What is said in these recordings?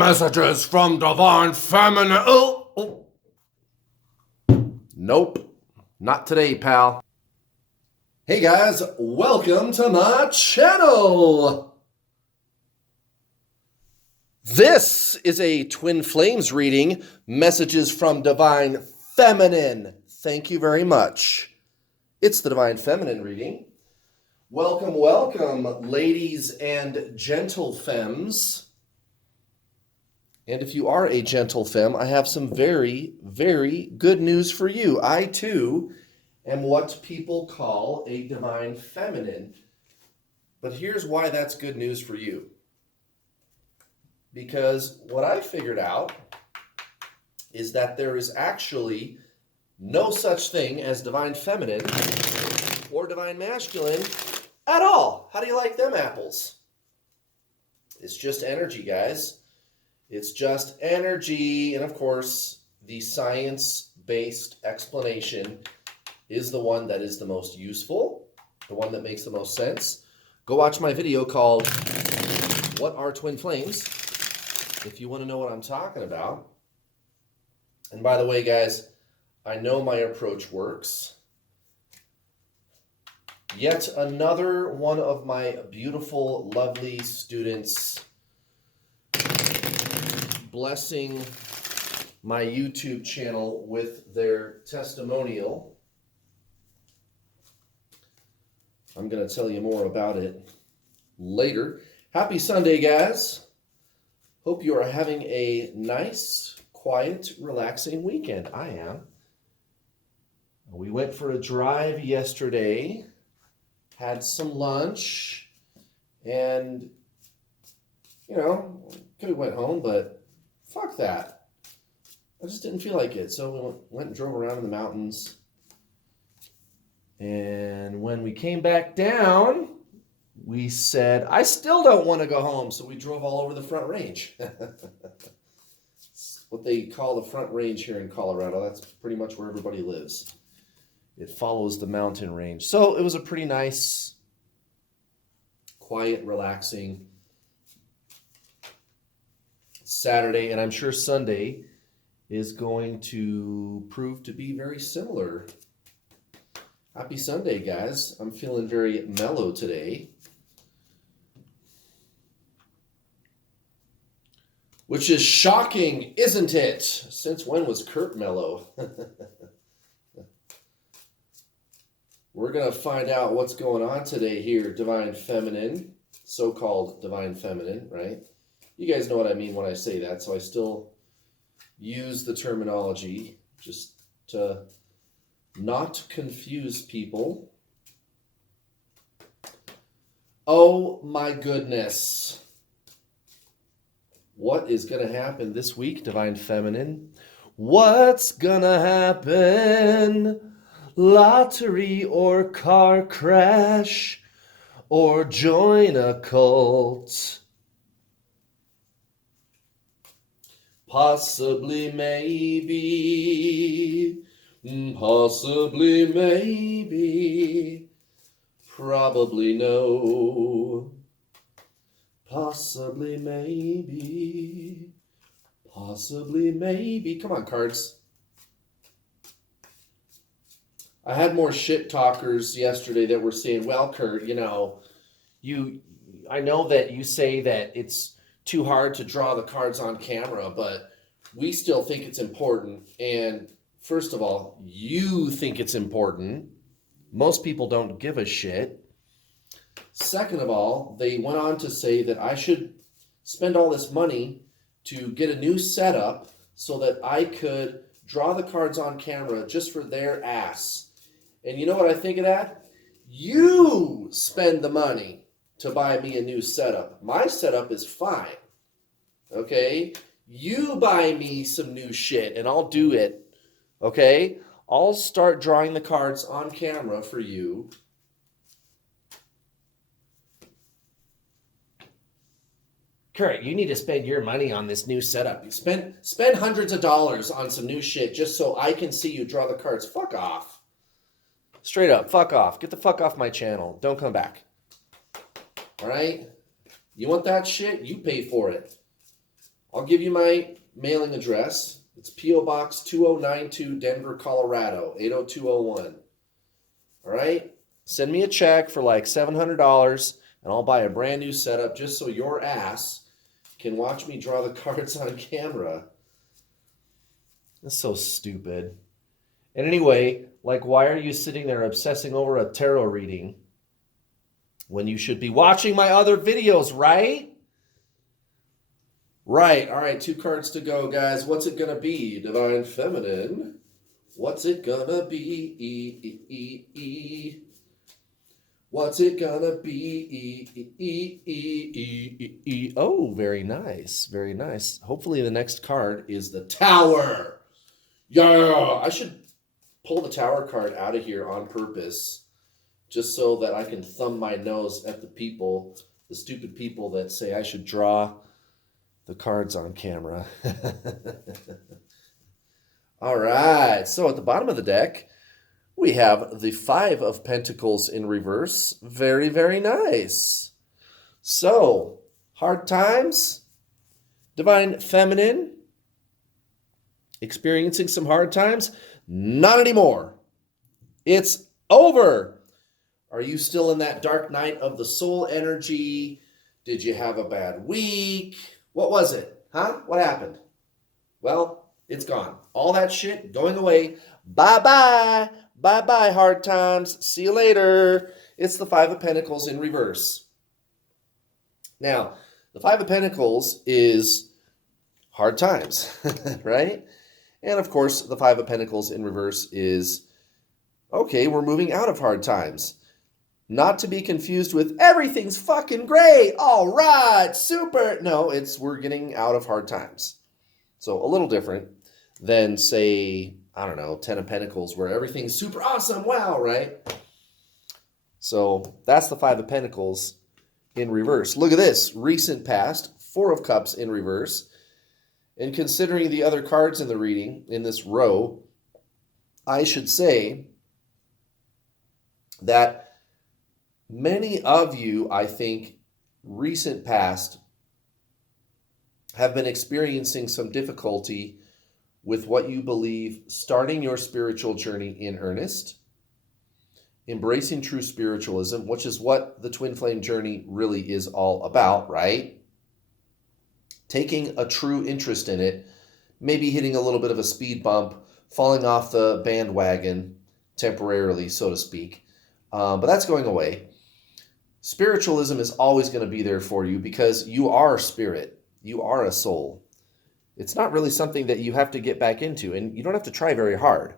Messages from Divine Feminine. Oh. Nope. Not today, pal. Hey guys, welcome to my channel. This is a Twin Flames reading, Messages from Divine Feminine. Thank you very much. It's the Divine Feminine reading. Welcome, ladies and gentle femmes. And if you are a gentle femme, I have some very, very good news for you. I, too, am what people call a divine feminine. But here's why that's good news for you. Because what I figured out is that there is actually no such thing as divine feminine or divine masculine at all. How do you like them apples? It's just energy, guys. It's just energy, and of course, the science-based explanation is the one that is the most useful, the one that makes the most sense. Go watch my video called, What Are Twin Flames? If you want to know what I'm talking about. And by the way, guys, I know my approach works. Yet another one of my beautiful, lovely students blessing my YouTube channel with their testimonial. I'm going to tell you more about it later. Happy Sunday, guys. Hope you are having a nice, quiet, relaxing weekend. I am. We went for a drive yesterday, had some lunch, and, could have went home, but fuck that. I just didn't feel like it. So we went and drove around in the mountains. And when we came back down, we said, I still don't want to go home. So we drove all over the Front Range. It's what they call the Front Range here in Colorado. That's pretty much where everybody lives. It follows the mountain range. So it was a pretty nice, quiet, relaxing Saturday, and I'm sure Sunday is going to prove to be very similar. Happy Sunday, guys. I'm feeling very mellow today, which is shocking, isn't it? Since when was Kurt mellow? We're going to find out what's going on today here, Divine Feminine, so-called Divine Feminine, right? You guys know what I mean when I say that, so I still use the terminology just to not confuse people. Oh my goodness. What is going to happen this week, Divine Feminine? What's going to happen? Lottery or car crash or join a cult? Possibly, maybe, possibly, maybe, probably no, possibly, maybe, possibly, maybe. Come on, cards. I had more shit talkers yesterday that were saying, well, Kurt, I know that you say that it's too hard to draw the cards on camera, but we still think it's important. And first of all, you think it's important. Most people don't give a shit. Second of all, they went on to say that I should spend all this money to get a new setup so that I could draw the cards on camera just for their ass. And you know what I think of that? You spend the money to buy me a new setup. My setup is fine. Okay? You buy me some new shit and I'll do it. Okay? I'll start drawing the cards on camera for you. Kurt, you need to spend your money on this new setup. You spend hundreds of dollars on some new shit just so I can see you draw the cards. Fuck off. Straight up, fuck off. Get the fuck off my channel. Don't come back. All right? You want that shit? You pay for it. I'll give you my mailing address. It's P.O. Box 2092, Denver, Colorado, 80201. All right? Send me a check for like $700, and I'll buy a brand new setup just so your ass can watch me draw the cards on camera. That's so stupid. And anyway, like, why are you sitting there obsessing over a tarot reading when you should be watching my other videos, right? Right. All right, 2 cards to go, guys. What's it going to be? Divine Feminine. What's it going to be? What's it going to be? Oh, very nice. Very nice. Hopefully the next card is the Tower. Yeah, I should pull the Tower card out of here on purpose just so that I can thumb my nose at the people, the stupid people that say I should draw the cards on camera. All right, so at the bottom of the deck, we have the 5 of Pentacles in reverse. Very, very nice. So, hard times, Divine Feminine, experiencing some hard times? Not anymore. It's over. Are you still in that dark night of the soul energy? Did you have a bad week? What was it? Huh? What happened? Well, it's gone. All that shit going away. Bye-bye. Bye-bye, hard times. See you later. It's the 5 of Pentacles in reverse. Now, the 5 of Pentacles is hard times, right? And of course, the 5 of Pentacles in reverse is, okay, we're moving out of hard times. Not to be confused with everything's fucking great. All right, super. No, it's we're getting out of hard times. So a little different than, say, I don't know, 10 of Pentacles, where everything's super awesome. Wow, right? So that's the 5 of Pentacles in reverse. Look at this. Recent past, 4 of Cups in reverse. And considering the other cards in the reading, in this row, I should say that many of you, I think, recent past, have been experiencing some difficulty with what you believe starting your spiritual journey in earnest, embracing true spiritualism, which is what the Twin Flame journey really is all about, right? Taking a true interest in it, maybe hitting a little bit of a speed bump, falling off the bandwagon temporarily, so to speak. But that's going away. Spiritualism is always going to be there for you because you are spirit. You are a soul. It's not really something that you have to get back into, and you don't have to try very hard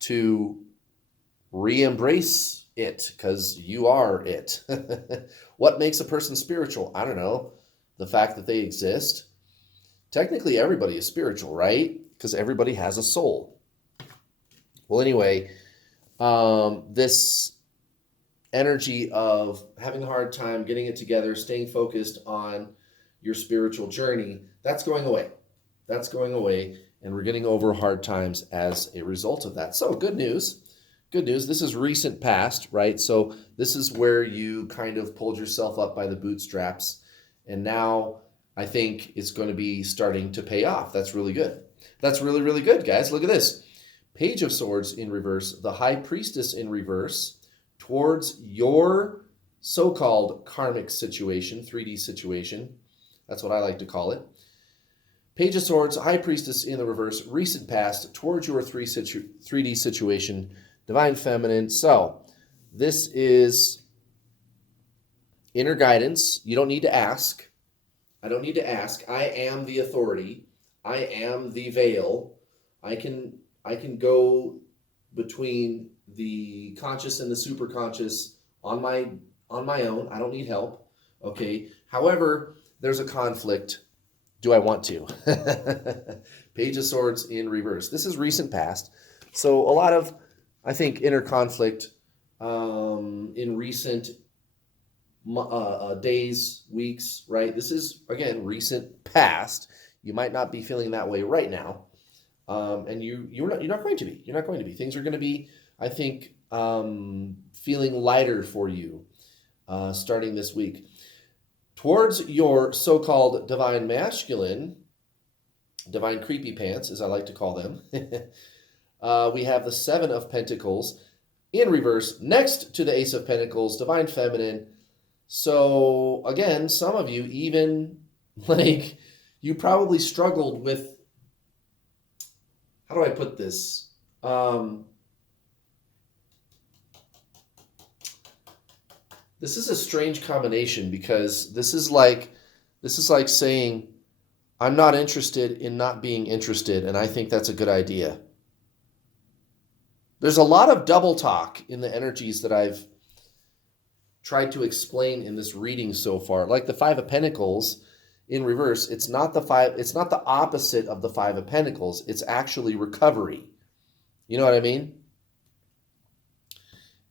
to re-embrace it because you are it. What makes a person spiritual? I don't know. The fact that they exist. Technically, everybody is spiritual, right? Because everybody has a soul. Well, anyway, this energy of having a hard time getting it together, staying focused on your spiritual journey, that's going away. That's going away, and we're getting over hard times as a result of that. So good news. Good news. This is recent past, right? So this is where you kind of pulled yourself up by the bootstraps, and now I think it's going to be starting to pay off. That's really good. That's really, really good, guys. Look at this. Page of Swords in reverse, the High Priestess in reverse, towards your so-called karmic situation, 3D situation. That's what I like to call it. Page of Swords, High Priestess in the reverse, recent past, towards your 3D situation, Divine Feminine. So this is inner guidance. You don't need to ask. I don't need to ask. I am the authority. I am the veil. I can go between the conscious and the superconscious on my own. I don't need help. Okay. However, there's a conflict. Do I want to? Page of Swords in reverse. This is recent past. So a lot of, I think, inner conflict in recent days, weeks, right? This is, again, recent past. You might not be feeling that way right now. And you're not going to be. You're not going to be. Things are going to be, I think, feeling lighter for you starting this week. Towards your so-called divine masculine, Divine Creepy Pants, as I like to call them. We have the Seven of Pentacles in reverse next to the Ace of Pentacles, Divine Feminine. So again, some of you even like you probably struggled with, how do I put this? This is a strange combination because this is like saying I'm not interested in not being interested, and I think that's a good idea. There's a lot of double talk in the energies that I've tried to explain in this reading so far. Like the Five of Pentacles in reverse, it's not the opposite of the Five of Pentacles. It's actually recovery. You know what I mean?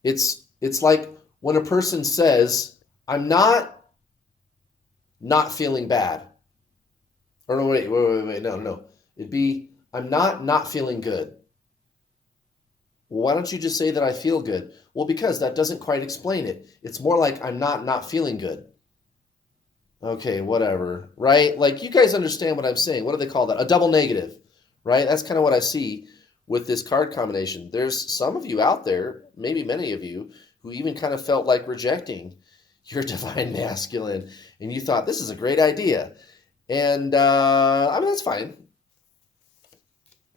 It's like when a person says, I'm not feeling bad. Or no, wait, no. It'd be, I'm not feeling good. Well, why don't you just say that I feel good? Well, because that doesn't quite explain it. It's more like I'm not feeling good. Okay, whatever, right? Like, you guys understand what I'm saying. What do they call that? A double negative, right? That's kind of what I see with this card combination. There's some of you out there, maybe many of you, who even kind of felt like rejecting your divine masculine, and you thought, this is a great idea. And, I mean, that's fine.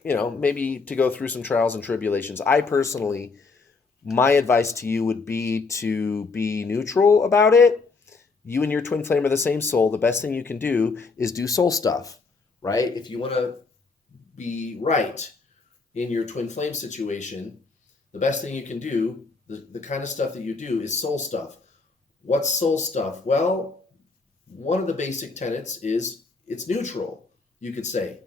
You know, maybe to go through some trials and tribulations. I personally, my advice to you would be to be neutral about it. You and your twin flame are the same soul. The best thing you can do is do soul stuff, right? If you want to be right in your twin flame situation, the best thing you can do, the kind of stuff that you do, is soul stuff. What's soul stuff? Well, one of the basic tenets is it's neutral, you could say.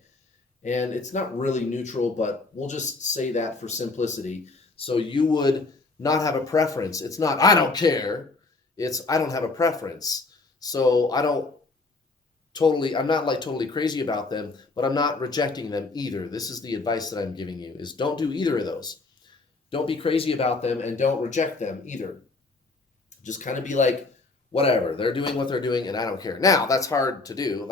And it's not really neutral, but we'll just say that for simplicity. So you would not have a preference. It's not, I don't care. It's, I don't have a preference. So I'm not like totally crazy about them, but I'm not rejecting them either. This is the advice that I'm giving you, is don't do either of those. Don't be crazy about them and don't reject them either. Just kind of be like, whatever, they're doing what they're doing and I don't care. Now, that's hard to do.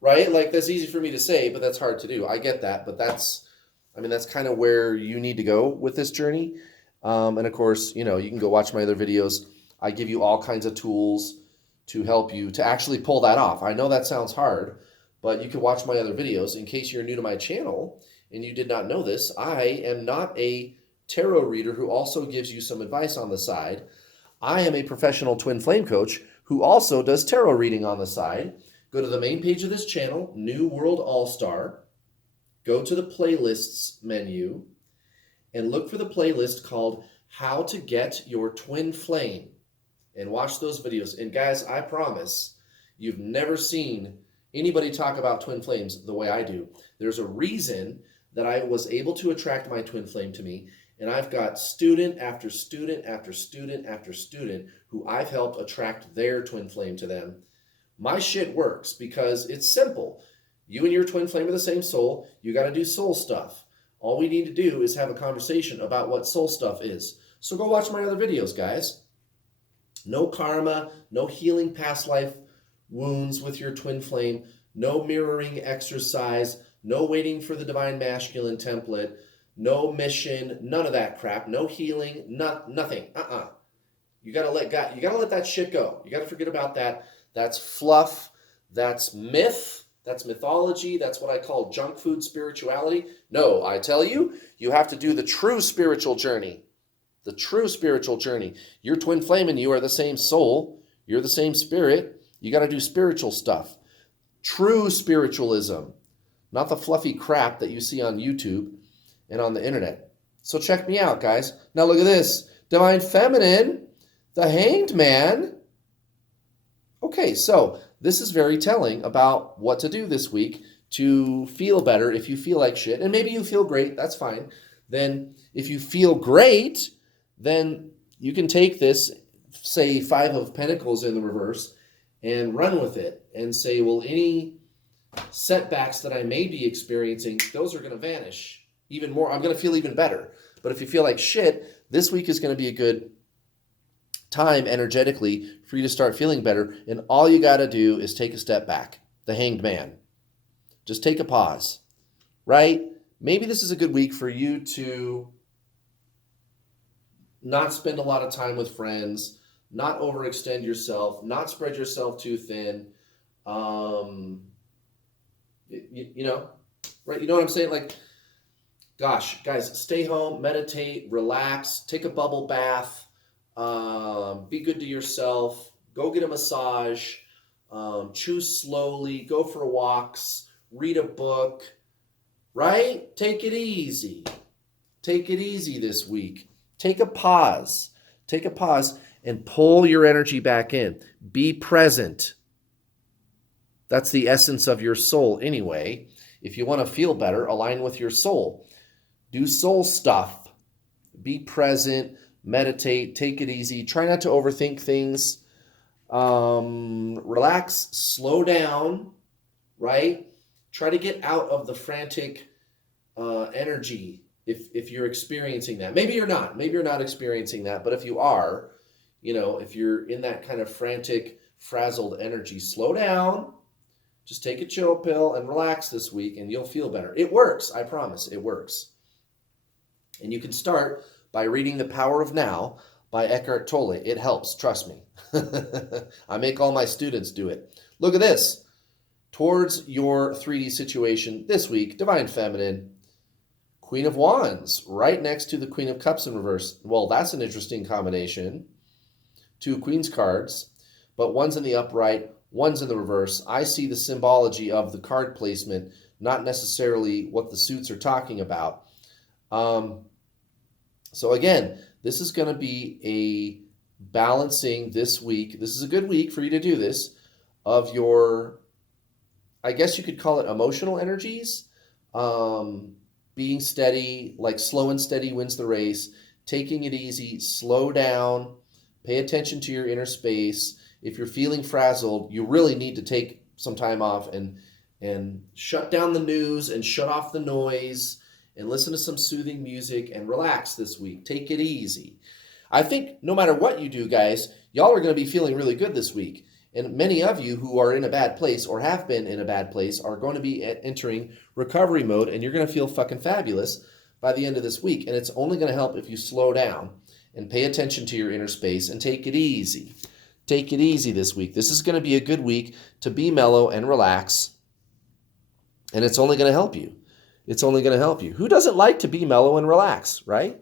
Right? Like, that's easy for me to say, but that's hard to do. I get that, but that's kind of where you need to go with this journey. And of course, you can go watch my other videos. I give you all kinds of tools to help you to actually pull that off. I know that sounds hard, but you can watch my other videos. In case you're new to my channel and you did not know this, I am not a tarot reader who also gives you some advice on the side. I am a professional twin flame coach who also does tarot reading on the side. Go to the main page of this channel, New World All-Star. Go to the playlists menu and look for the playlist called How to Get Your Twin Flame, and watch those videos. And guys, I promise you've never seen anybody talk about twin flames the way I do. There's a reason that I was able to attract my twin flame to me, and I've got student after student after student after student who I've helped attract their twin flame to them. My shit works because it's simple. You and your twin flame are the same soul. You got to do soul stuff. All we need to do is have a conversation about what soul stuff is. So go watch my other videos, guys. No karma, no healing past life wounds with your twin flame, no mirroring exercise, no waiting for the divine masculine template, no mission, none of that crap, no healing, nothing. You got to let that shit go. You got to forget about that. That's fluff, that's myth, that's mythology, that's what I call junk food spirituality. No, I tell you, you have to do the true spiritual journey. The true spiritual journey. Your twin flame and you are the same soul. You're the same spirit. You got to do spiritual stuff. True spiritualism, not the fluffy crap that you see on YouTube and on the internet. So check me out, guys. Now look at this. Divine Feminine, the Hanged Man. Okay, so this is very telling about what to do this week to feel better if you feel like shit. And maybe you feel great, that's fine. Then if you feel great, then you can take this, say, Five of Pentacles in the reverse, and run with it and say, well, any setbacks that I may be experiencing, those are going to vanish even more. I'm going to feel even better. But if you feel like shit, this week is going to be a good time energetically for you to start feeling better. And all you got to do is take a step back. The Hanged Man. Just take a pause, right? Maybe this is a good week for you to not spend a lot of time with friends, not overextend yourself, not spread yourself too thin. Um, you know, right? You know what I'm saying? Like, gosh, guys, stay home, meditate, relax, take a bubble bath, be good to yourself, go get a massage, choose slowly, go for walks, read a book, right? Take it easy. Take it easy this week. Take a pause. Take a pause and pull your energy back in. Be present. That's the essence of your soul anyway. If you want to feel better, align with your soul. Do soul stuff. Be present, meditate, take it easy. Try not to overthink things. Relax, slow down, right? Try to get out of the frantic energy if you're experiencing that. Maybe you're not. Maybe you're not experiencing that. But if you are, if you're in that kind of frantic, frazzled energy, slow down. Just take a chill pill and relax this week and you'll feel better. It works. I promise. It works. And you can start by reading The Power of Now by Eckhart Tolle. It helps. Trust me. I make all my students do it. Look at this. Towards your 3D situation this week, Divine Feminine, Queen of Wands, right next to the Queen of Cups in reverse. Well, that's an interesting combination. 2 Queen's cards, but one's in the upright, one's in the reverse. I see the symbology of the card placement, not necessarily what the suits are talking about. So again, this is going to be a balancing this week. This is a good week for you to do this, of your, I guess you could call it emotional energies. Being steady, like slow and steady wins the race. Taking it easy, slow down, pay attention to your inner space. If you're feeling frazzled, you really need to take some time off and shut down the news and shut off the noise and listen to some soothing music and relax this week. Take it easy. I think no matter what you do, guys, y'all are going to be feeling really good this week. And many of you who are in a bad place or have been in a bad place are going to be entering recovery mode, and you're going to feel fucking fabulous by the end of this week. And it's only going to help if you slow down and pay attention to your inner space and take it easy. Take it easy this week. This is going to be a good week to be mellow and relax, and it's only going to help you. It's only going to help you. Who doesn't like to be mellow and relax, right?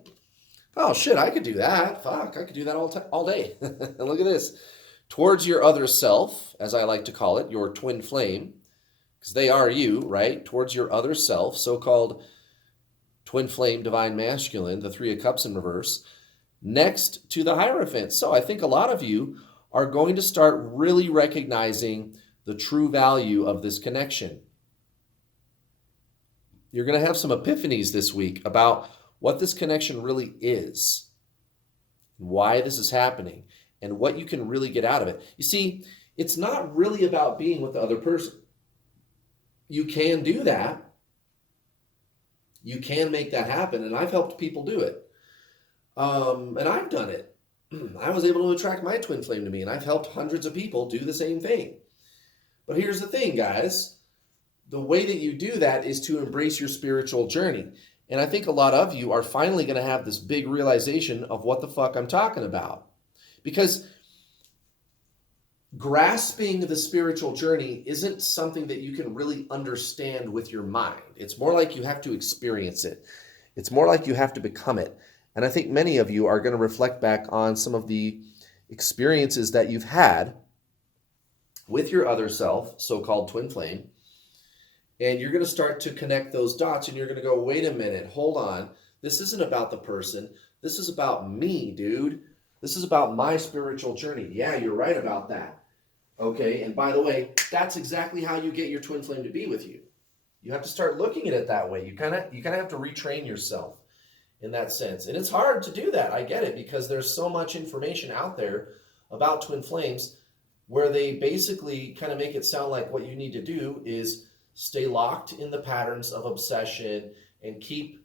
Oh, shit, I could do that. Fuck, I could do that all day. And look at this. Towards your other self, as I like to call it, your twin flame, because they are you, right? Towards your other self, so-called twin flame, divine masculine, the 3 of Cups in reverse, next to the Hierophant. So I think a lot of you are going to start really recognizing the true value of this connection. You're going to have some epiphanies this week about what this connection really is, why this is happening, and what you can really get out of it. You see, it's not really about being with the other person. You can do that. You can make that happen, and I've helped people do it. And I've done it. I was able to attract my twin flame to me, and I've helped hundreds of people do the same thing. But here's the thing, guys. The way that you do that is to embrace your spiritual journey. And I think a lot of you are finally going to have this big realization of what the fuck I'm talking about. Because grasping the spiritual journey isn't something that you can really understand with your mind. It's more like you have to experience it. It's more like you have to become it. And I think many of you are going to reflect back on some of the experiences that you've had with your other self, so-called twin flame. And you're going to start to connect those dots, and you're going to go, wait a minute, hold on. This isn't about the person. This is about me, dude. This is about my spiritual journey. Yeah, you're right about that. Okay, and by the way, that's exactly how you get your twin flame to be with you. You have to start looking at it that way. You kind of have to retrain yourself in that sense. And it's hard to do that. I get it, because there's so much information out there about twin flames where they basically kind of make it sound like what you need to do is stay locked in the patterns of obsession and keep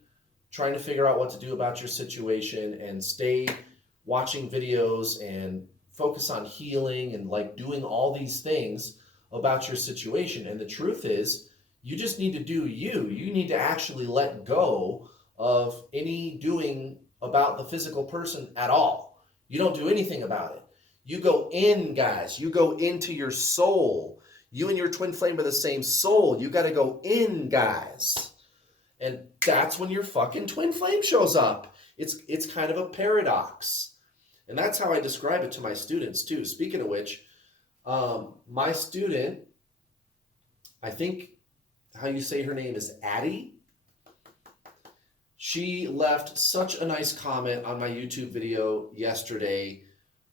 trying to figure out what to do about your situation and stay watching videos and focus on healing and like doing all these things about your situation. And the truth is, You just need to do you. You need to actually let go of any doing about the physical person at all. You don't do anything about it. You go in, guys. You go into your soul. You and your twin flame are the same soul. You got to go in, guys. And that's when your fucking twin flame shows up. It's kind of a paradox. And that's how I describe it to my students too. Speaking of which, my student, I think how you say her name is Addie. She left such a nice comment on my YouTube video yesterday.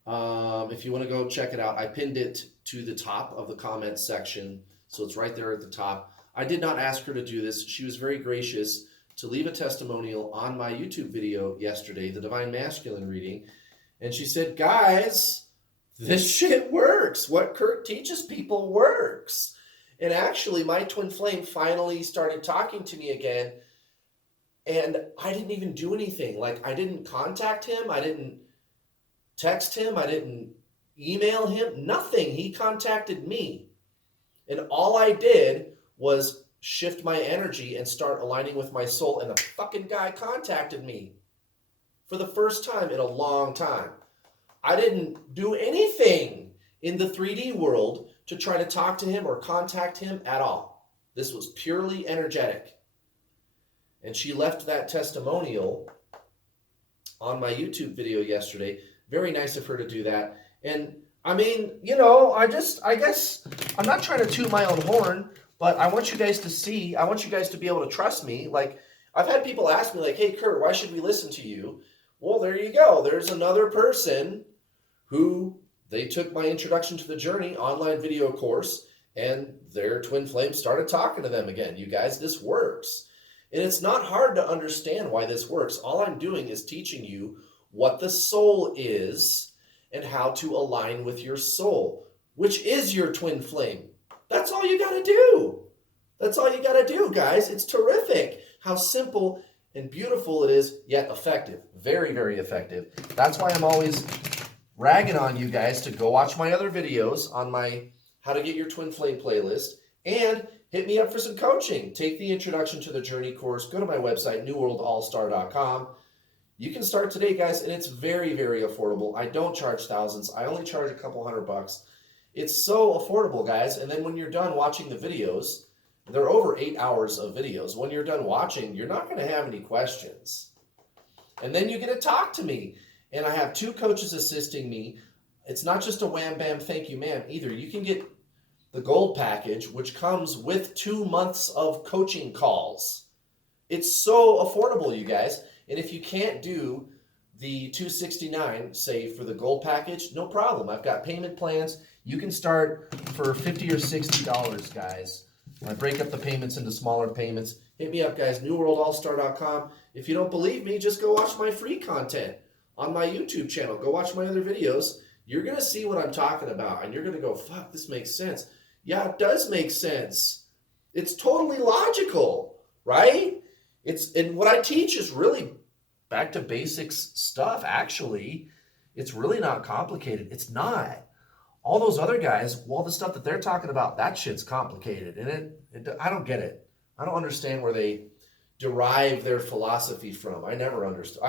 If you want to go check it out, I pinned it to the top of the comments section. So it's right there at the top. I did not ask her to do this. She was very gracious to leave a testimonial on my YouTube video yesterday, the Divine Masculine reading. And she said, guys, this shit works. What Kurt teaches people works. And actually, my twin flame finally started talking to me again. And I didn't even do anything. Like, I didn't contact him. I didn't text him. I didn't email him. Nothing. He contacted me. And all I did was shift my energy and start aligning with my soul. And the fucking guy contacted me for the first time in a long time. I didn't do anything in the 3D world to try to talk to him or contact him at all. This was purely energetic. And she left that testimonial on my YouTube video yesterday. Very nice of her to do that. And I mean, you know, I guess I'm not trying to toot my own horn, but I want you guys to see, I want you guys to be able to trust me. Like, I've had people ask me like, hey, Kurt, why should we listen to you? Well, there you go. There's another person who they took my Introduction to the Journey online video course and their twin flame started talking to them again. You guys, this works. And it's not hard to understand why this works. All I'm doing is teaching you what the soul is and how to align with your soul, which is your twin flame. That's all you got to do. That's all you got to do, guys. It's terrific how simple and beautiful it is, yet effective. Very, very effective. That's why I'm always ragging on you guys to go watch my other videos on my How to Get Your Twin Flame playlist and hit me up for some coaching. Take the Introduction to the Journey course. Go to my website, newworldallstar.com. You can start today, guys, and it's very, very affordable. I don't charge thousands. I only charge a couple $100. It's so affordable, guys. And then when you're done watching the videos, they're over 8 hours of videos. When you're done watching, you're not going to have any questions. And then you get to talk to me. And I have 2 coaches assisting me. It's not just a wham, bam, thank you, ma'am, either. You can get the gold package, which comes with 2 months of coaching calls. It's so affordable, you guys. And if you can't do the $269, say, for the gold package, no problem. I've got payment plans. You can start for $50 or $60, guys. I break up the payments into smaller payments. Hit me up, guys, newworldallstar.com. If you don't believe me, just go watch my free content on my YouTube channel. Go watch my other videos. You're going to see what I'm talking about, and you're going to go, fuck, this makes sense. Yeah, it does make sense. It's totally logical, right? And what I teach is really back to basics stuff, actually. It's really not complicated. It's not. All those other guys, all the stuff that they're talking about, that shit's complicated. And I don't get it. I don't understand where they derive their philosophy from. I never understood.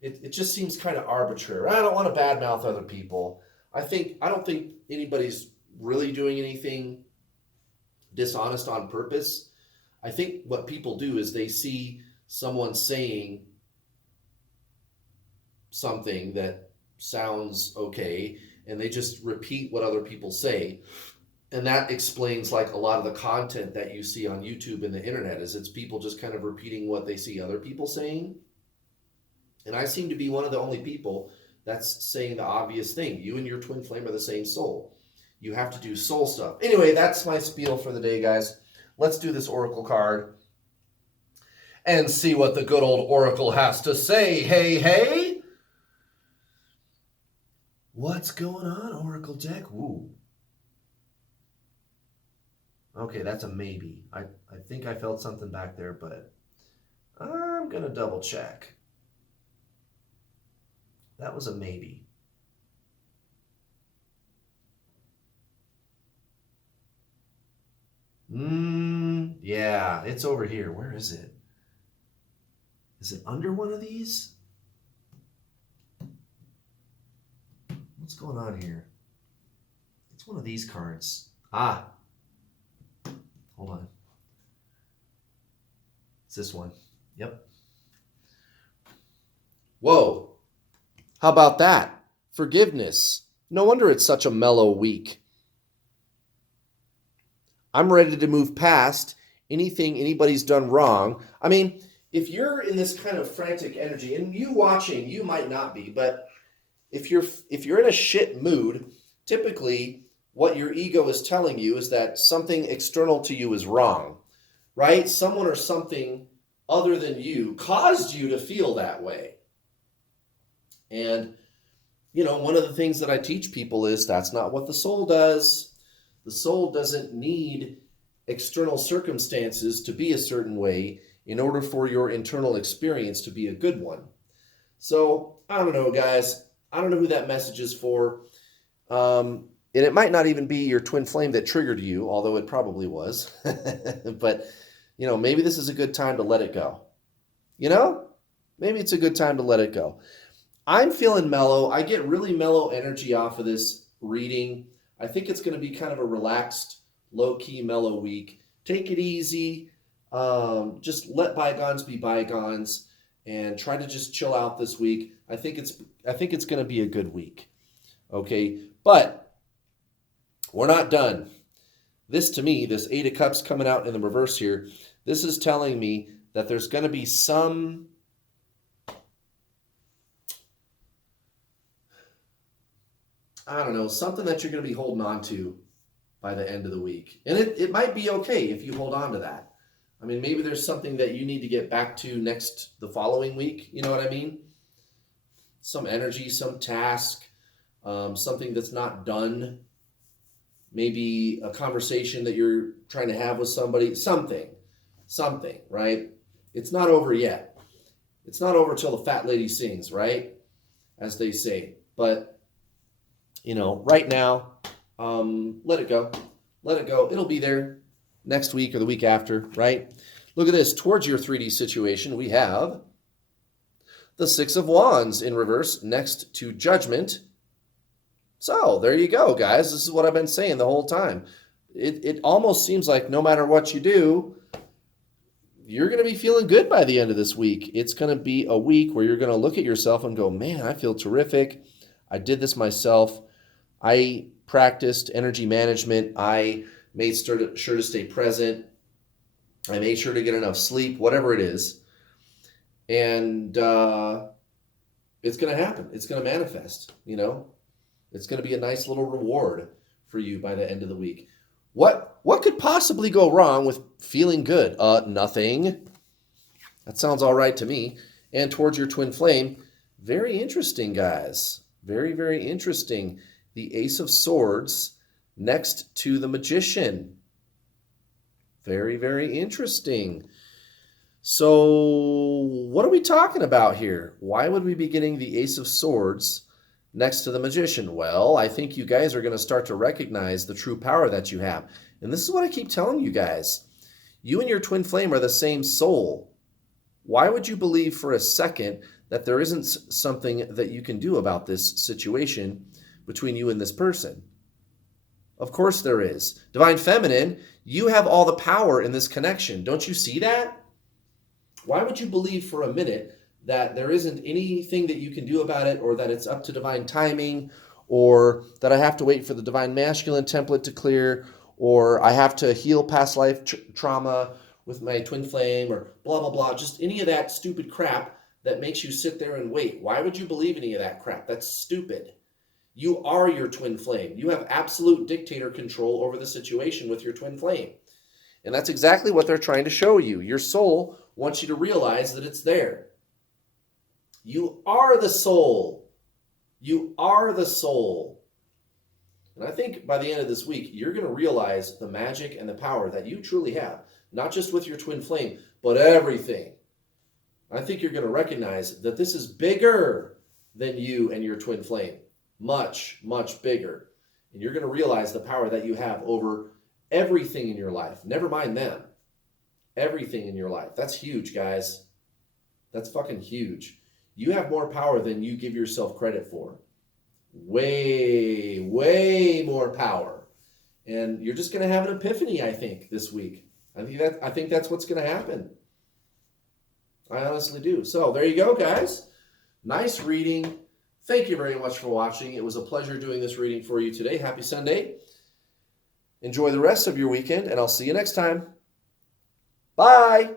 It just seems kind of arbitrary. I don't want to badmouth other people. I don't think anybody's really doing anything dishonest on purpose. I think what people do is they see someone saying something that sounds okay, and they just repeat what other people say. And that explains like a lot of the content that you see on YouTube and the internet is it's people just kind of repeating what they see other people saying. And I seem to be one of the only people that's saying the obvious thing. You and your twin flame are the same soul. You have to do soul stuff. Anyway, that's my spiel for the day, guys. Let's do this oracle card and see what the good old oracle has to say. Hey, hey. What's going on, oracle deck? Woo. Okay, that's a maybe. I think I felt something back there, but I'm going to double check. That was a maybe. Yeah, it's over here. Where is it? Is it under one of these? What's going on here? It's one of these cards. Ah, hold on. It's this one. Yep. Whoa. How about that? Forgiveness. No wonder it's such a mellow week. I'm ready to move past anything anybody's done wrong. I mean, if you're in this kind of frantic energy, and you watching, you might not be, but if you're in a shit mood, typically what your ego is telling you is that something external to you is wrong, right? Someone or something other than you caused you to feel that way. And one of the things that I teach people is that's not what the soul does. The soul doesn't need external circumstances to be a certain way in order for your internal experience to be a good one. So, I don't know, guys. I don't know who that message is for. And it might not even be your twin flame that triggered you, although it probably was. But, maybe this is a good time to let it go. Maybe it's a good time to let it go. I'm feeling mellow. I get really mellow energy off of this reading. I think it's going to be kind of a relaxed, low-key, mellow week. Take it easy. Just let bygones be bygones, and try to just chill out this week. I think it's going to be a good week. Okay, but we're not done. This, to me, this Eight of Cups coming out in the reverse here, this is telling me that there's going to be some something that you're going to be holding on to by the end of the week. And it might be okay if you hold on to that. I mean, maybe there's something that you need to get back to the following week. You know what I mean? Some energy, some task, something that's not done. Maybe a conversation that you're trying to have with somebody. Something, right? It's not over yet. It's not over till the fat lady sings, right? As they say. But right now, let it go. Let it go. It'll be there next week or the week after, right? Look at this. Towards your 3D situation, we have the Six of Wands in reverse next to Judgment. So there you go, guys. This is what I've been saying the whole time. It almost seems like no matter what you do, you're going to be feeling good by the end of this week. It's going to be a week where you're going to look at yourself and go, man, I feel terrific. I did this myself. I practiced energy management. I made sure to stay present. I made sure to get enough sleep, whatever it is. And it's going to happen. It's going to manifest, It's going to be a nice little reward for you by the end of the week. What could possibly go wrong with feeling good? Nothing. That sounds all right to me. And towards your twin flame, very interesting, guys. Very, very interesting. The Ace of Swords next to the Magician. Very, very interesting. So what are we talking about here? Why would we be getting the Ace of Swords next to the Magician? Well, I think you guys are going to start to recognize the true power that you have. And this is what I keep telling you guys. You and your twin flame are the same soul. Why would you believe for a second that there isn't something that you can do about this situation between you and this person? Of course there is. Divine Feminine, you have all the power in this connection. Don't you see that? Why would you believe for a minute that there isn't anything that you can do about it, or that it's up to divine timing, or that I have to wait for the Divine Masculine template to clear, or I have to heal past life trauma with my twin flame, or blah, blah, blah. Just any of that stupid crap that makes you sit there and wait. Why would you believe any of that crap? That's stupid. You are your twin flame. You have absolute dictator control over the situation with your twin flame. And that's exactly what they're trying to show you. Your soul wants you to realize that it's there. You are the soul. You are the soul. And I think by the end of this week, you're going to realize the magic and the power that you truly have. Not just with your twin flame, but everything. I think you're going to recognize that this is bigger than you and your twin flame. Much, much bigger. And you're going to realize the power that you have over everything in your life. Never mind them. Everything in your life. That's huge, guys. That's fucking huge. You have more power than you give yourself credit for. Way, way more power. And you're just going to have an epiphany, I think, this week. I think that's what's going to happen. I honestly do. So there you go, guys. Nice reading. Thank you very much for watching. It was a pleasure doing this reading for you today. Happy Sunday. Enjoy the rest of your weekend, and I'll see you next time. Bye.